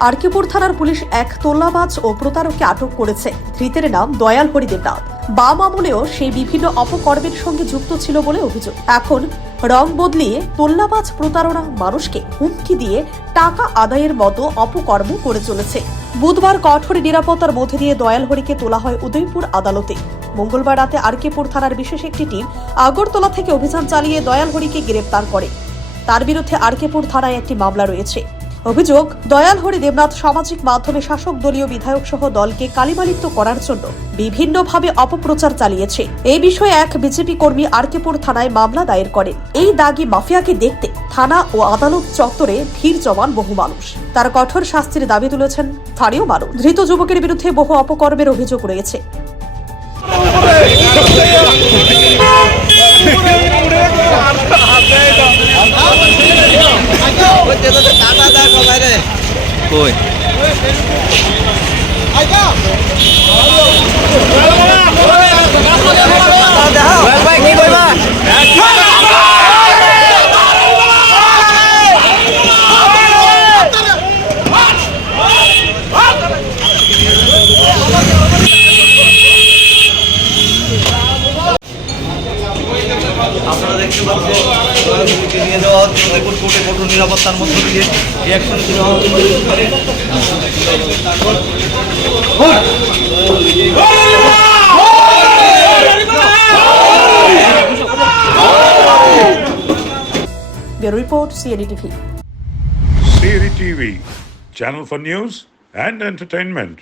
আরকেপুর থানার পুলিশ এক তোল্লাবাজ ও প্রতারককে আটক করেছে। ধৃতের নাম দয়াল হরি দেবনাথ। বাম আমলেও সেই বিভিন্ন অপকর্মের সঙ্গে যুক্ত ছিল বলে অভিযোগ। এখন রং বদলিয়ে তোল্লাবাজ প্রতারণা মানুষকে হুমকি দিয়ে টাকা আদায়ের মতো অপকর্ম করে চলেছে। বুধবার কঠোর নিরাপত্তার মধ্যে দিয়ে দয়াল হরিকে তোলা হয় উদয়পুর আদালতে। মঙ্গলবার রাতে আরকেপুর থানার বিশেষ একটি টিম আগরতলা থেকে অভিযান চালিয়ে দয়াল হরিকে গ্রেফতার করে। তার বিরুদ্ধে আরকেপুর থানায় একটি মামলা রয়েছে। অভিযোগ, দয়াল হরি দেবনাথ সামাজিক মাধ্যমে শাসক দলীয় বিধায়ক সহ দলকে কালিমালিপ্ত করার জন্য বিভিন্নভাবে অপপ্রচার চালিয়েছে। এই বিষয়ে এক বিজেপি কর্মী আরকেপুর থানায় মামলা দায়ের করেন। এই দাগি মাফিয়াকে দেখতে থানা ও আদালত চত্বরে ভিড় জমান বহু মানুষ। তার কঠোর শাস্তির দাবি তুলেছেন স্থানীয় মানুষ। ধৃত যুবকের বিরুদ্ধে বহু অপকর্মের অভিযোগ রয়েছে। আপনারা দেখতে পাচ্ছেন নিয়ে যাওয়া হচ্ছে কোর্টে কঠোর নিরাপত্তার মধ্য দিয়ে রিয়াকশন ছিল। Bureau Report, CND TV. CND TV, channel for news and entertainment.